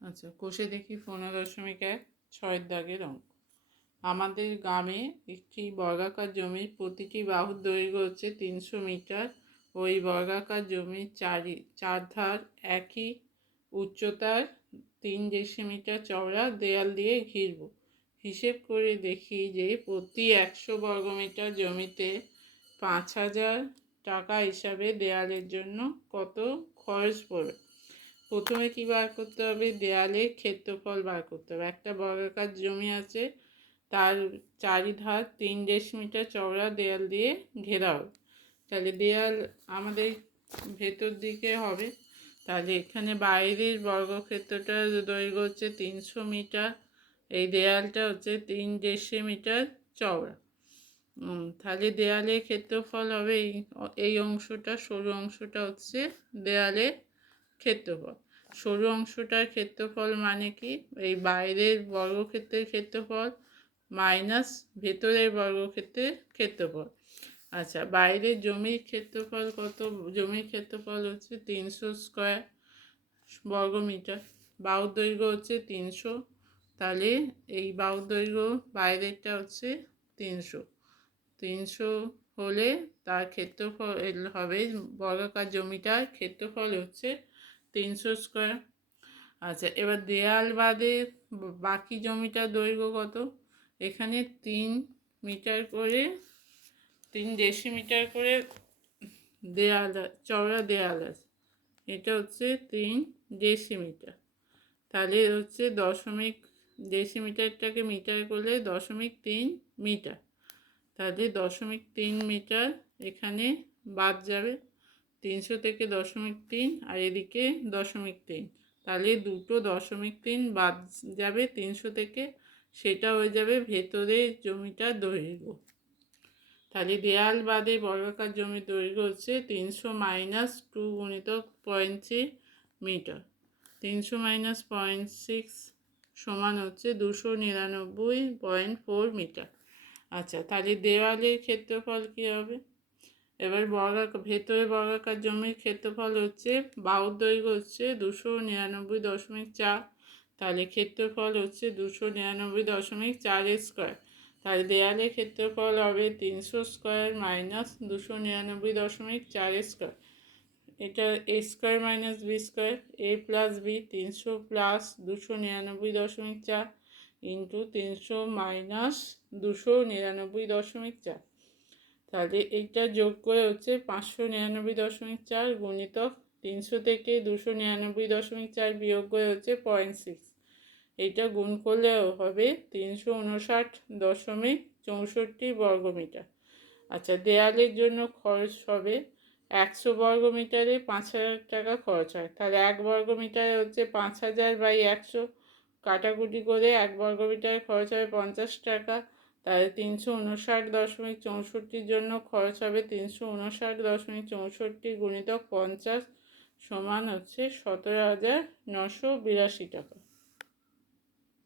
আচ্ছা, কষে দেখি 15.1 6 দাগের অঙ্ক। আমাদের গ্রামে একটি বর্গাকার জমির প্রতিটি বাহুর দৈর্ঘ্য হচ্ছে 300 মিটার। ওই বর্গাকার জমির চারধার একই উচ্চতার 3 ডেসিমিটার চওড়া দেয়াল দিয়ে ঘিরব। হিসেব করে দেখি যে প্রতি 100 বর্গমিটার জমিতে 5,000 টাকা হিসাবে দেয়ালের জন্য কত খরচ পড়বে। প্রথমে কি বার করতে হবে? দেয়ালের ক্ষেত্রফল বার করতে হবে। একটা বর্গাকার জমি আছে, তার চারিধার 3 ডেসিমিটার চওড়া দেয়াল দিয়ে ঘেরা হবে। তাহলে দেয়াল আমাদের ভেতর দিকে হবে। তাহলে এখানে বাইরের বর্গক্ষেত্রটার দৈর্ঘ্য হচ্ছে 300 মিটার, এই দেয়ালটা হচ্ছে 3 ডেসিমিটার চওড়া। তাহলে দেয়ালের ক্ষেত্রফল হবে এই অংশটা, সরু অংশটা হচ্ছে দেয়ালের ক্ষেত্রফল। সরু অংশটার ক্ষেত্রফল মানে কি? এই বাইরের বর্গক্ষেত্রের ক্ষেত্রফল মাইনাস ভেতরের বর্গক্ষেত্রের ক্ষেত্রফল। আচ্ছা, বাইরের জমির ক্ষেত্রফল কত? জমির ক্ষেত্রফল হচ্ছে 300 স্কোয়ার বর্গমিটার। বাহুর দৈর্ঘ্য হচ্ছে 300, তাহলে এই বাহুর দৈর্ঘ্য বাইরেরটা হচ্ছে 300 হলে তার ক্ষেত্রফল হবে, বর্গাকার জমিটার ক্ষেত্রফল হচ্ছে 300 স্কোয়ার। আচ্ছা, এবার দেয়াল বাদে বাকি জমিটার দৈর্ঘ্য কত? এখানে 3 মিটার করে 3 ডেসিমিটার করে দেয়াল, চওড়া দেয়াল আছে। এটা হচ্ছে 3 ডেসিমিটার। তাহলে হচ্ছে ডেসিমিটারটাকে মিটার করলে 0.3 মিটার। তাহলে 0.3 মিটার এখানে বাদ যাবে, 300 থেকে 0.3 আর এদিকে 0.3, তাহলে দুটো 0.3 বাদ যাবে 300 থেকে, সেটা হয়ে যাবে ভেতরের জমিটার দৈর্ঘ্য। তাহলে দেয়াল বাদে বর্গাকার জমির দৈর্ঘ্য হচ্ছে 300 মাইনাস 2 গুণিতক 0.3 মিটার। 300 মাইনাস 0.6 সমান হচ্ছে 299.4 মিটার। আচ্ছা, তাহলে দেওয়ালের ক্ষেত্রফল কী হবে? এবার ভেতরে বর্গাকার জমির ক্ষেত্রফল হচ্ছে, বাহুর দৈর্ঘ্য হচ্ছে 299.4, তাহলে ক্ষেত্রফল হচ্ছে 299.4 স্কোয়ার। তাহলে দেয়ালের ক্ষেত্রফল হবে 300 স্কোয়ার মাইনাস 299.4 স্কোয়ার। এটা A square minus B square, A plus B, 300 plus 299.4 into 300 minus 299.4। তাহলে এইটা যোগ করে হচ্ছে 599.4 গুণিতক 300 থেকে 299.4 বিয়োগ করে হচ্ছে 0.6। এইটা গুণ করলেও হবে 359.64 বর্গমিটার। আচ্ছা, দেয়ালের জন্য খরচ হবে 100 বর্গমিটারে 5,000 টাকা খরচ হয়। তাহলে 1 বর্গমিটারে হচ্ছে 5,000/100, কাটাকুটি করে 1 বর্গমিটারে খরচ হবে 50 টাকা। তাহলে 359.64 জন্য খরচ হবে 359.64 গুণিতক 50 সমান হচ্ছে 17,982 টাকা।